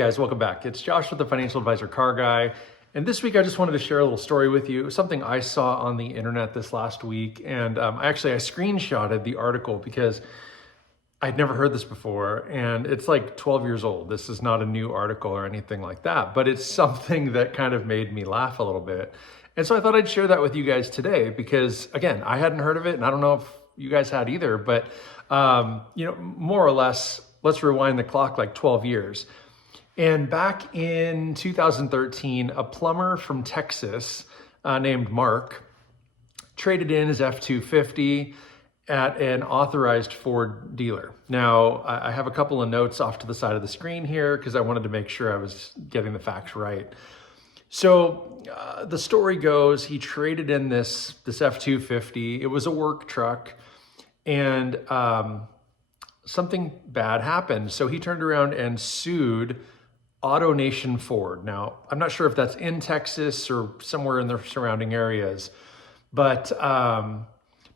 Hey guys, welcome back. It's Josh with the Financial Advisor Car Guy. And this week I just wanted to share a little story with you, something I saw on the internet this last week. And I screenshotted the article because I'd never heard this before. And it's like 12 years old. This is not a new article or anything like that, but it's something that kind of made me laugh a little bit. And so I thought I'd share that with you guys today because, again, I hadn't heard of it and I don't know if you guys had either, but more or less, let's rewind the clock like 12 years. And back in 2013, a plumber from Texas named Mark traded in his F-250 at an authorized Ford dealer. Now, I have a couple of notes off to the side of the screen here because I wanted to make sure I was getting the facts right. So the story goes, he traded in this F-250. It was a work truck, and something bad happened. So he turned around and sued AutoNation Ford. Now, I'm not sure if that's in Texas or somewhere in the surrounding areas, but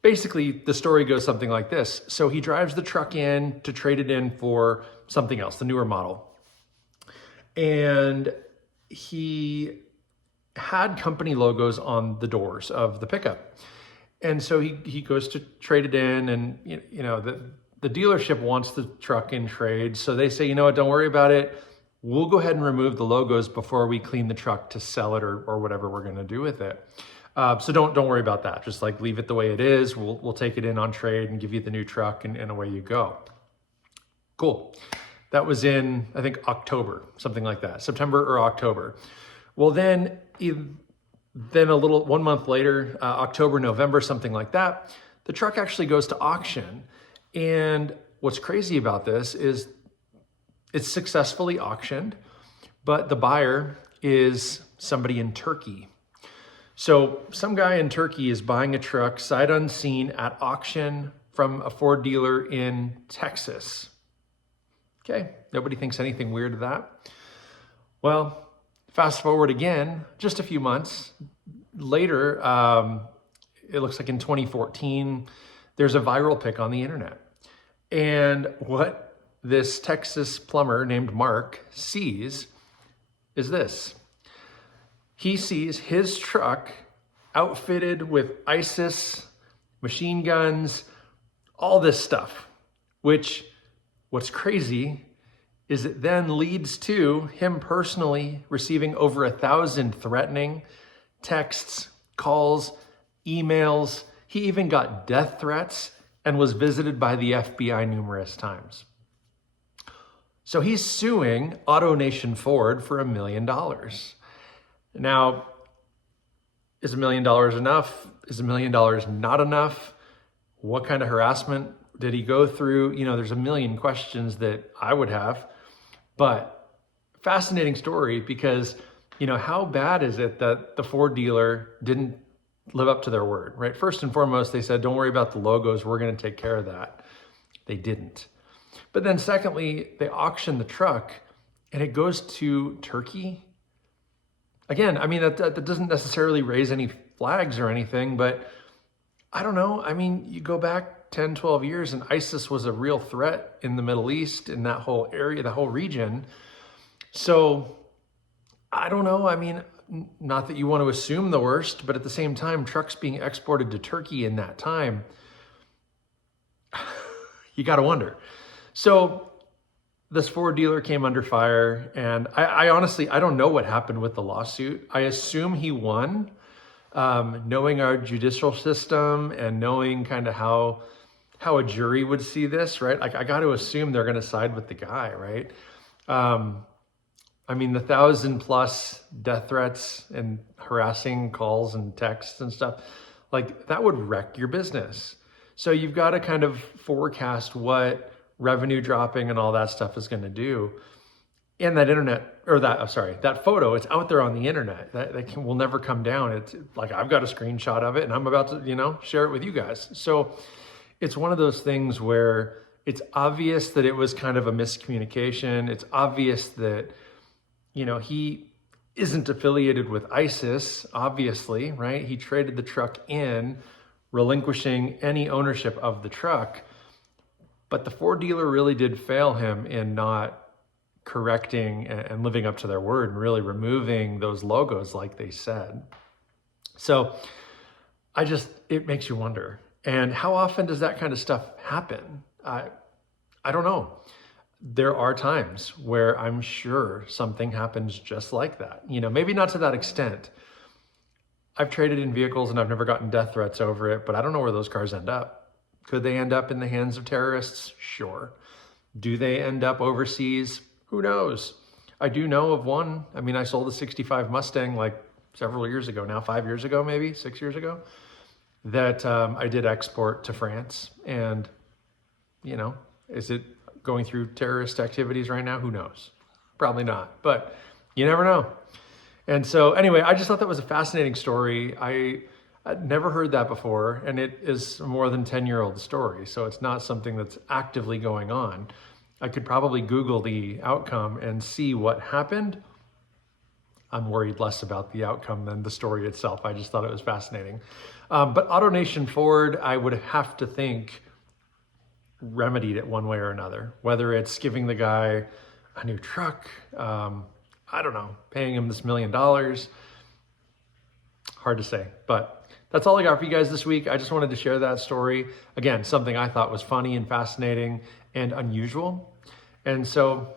basically the story goes something like this. So he drives the truck in to trade it in for something else, the newer model. And he had company logos on the doors of the pickup. And so he goes to trade it in, and the dealership wants the truck in trade. So they say, you know what, don't worry about it. We'll go ahead and remove the logos before we clean the truck to sell it or whatever we're going to do with it. So don't worry about that. Just like leave it the way it is. We'll take it in on trade and give you the new truck, and away you go. Cool. That was in, I think, October, something like that, September or October. Well, then 1 month later, October, November, something like that, the truck actually goes to auction. And what's crazy about this is it's successfully auctioned, but the buyer is somebody in Turkey. So some guy in Turkey is buying a truck sight unseen at auction from a Ford dealer in Texas. Okay, nobody thinks anything weird of that. Well, fast forward again, just a few months later, it looks like in 2014, there's a viral pic on the internet. And what this Texas plumber named Mark sees is this. He sees his truck outfitted with ISIS, machine guns, all this stuff, what's crazy is it then leads to him personally receiving over 1,000 threatening texts, calls, emails. He even got death threats and was visited by the FBI numerous times. So he's suing AutoNation Ford for $1 million. Now, is $1 million enough? Is $1 million not enough? What kind of harassment did he go through? There's a million questions that I would have, but fascinating story because, how bad is it that the Ford dealer didn't live up to their word, right? First and foremost, they said, don't worry about the logos. We're going to take care of that. They didn't. But then secondly, they auction the truck and it goes to Turkey. Again, that doesn't necessarily raise any flags or anything, but I don't know. You go back 10, 12 years and ISIS was a real threat in the Middle East, in that whole area, the whole region. So I don't know. Not that you want to assume the worst, but at the same time, trucks being exported to Turkey in that time, you got to wonder. So this Ford dealer came under fire, and I honestly, I don't know what happened with the lawsuit. I assume he won, knowing our judicial system and knowing kind of how a jury would see this, right? I got to assume they're going to side with the guy, right? The 1,000+ death threats and harassing calls and texts and stuff, like that would wreck your business. So you've got to kind of forecast what revenue dropping and all that stuff is going to do. And that photo, it's out there on the internet. That will never come down. It's like, I've got a screenshot of it and I'm about to, share it with you guys. So it's one of those things where it's obvious that it was kind of a miscommunication. It's obvious that, he isn't affiliated with ISIS, obviously, right? He traded the truck in, relinquishing any ownership of the truck. But the Ford dealer really did fail him in not correcting and living up to their word and really removing those logos like they said. So it makes you wonder. And how often does that kind of stuff happen? I don't know. There are times where I'm sure something happens just like that. Maybe not to that extent. I've traded in vehicles and I've never gotten death threats over it, but I don't know where those cars end up. Could they end up in the hands of terrorists? Sure. Do they end up overseas? Who knows? I do know of one. I mean, I sold a 65 Mustang like several years ago now, 5 years ago, maybe 6 years ago, that I did export to France. And, is it going through terrorist activities right now? Who knows? Probably not, but you never know. And so anyway, I just thought that was a fascinating story. I'd never heard that before, and it is a more than 10-year-old story, so it's not something that's actively going on. I could probably Google the outcome and see what happened. I'm worried less about the outcome than the story itself. I just thought it was fascinating. But AutoNation Ford, I would have to think, remedied it one way or another, whether it's giving the guy a new truck, I don't know, paying him this $1 million. Hard to say, but that's all I got for you guys this week. I just wanted to share that story. Again, something I thought was funny and fascinating and unusual. And so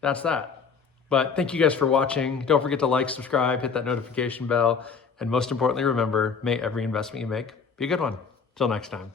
that's that. But thank you guys for watching. Don't forget to like, subscribe, hit that notification bell. And most importantly, remember, may every investment you make be a good one. Till next time.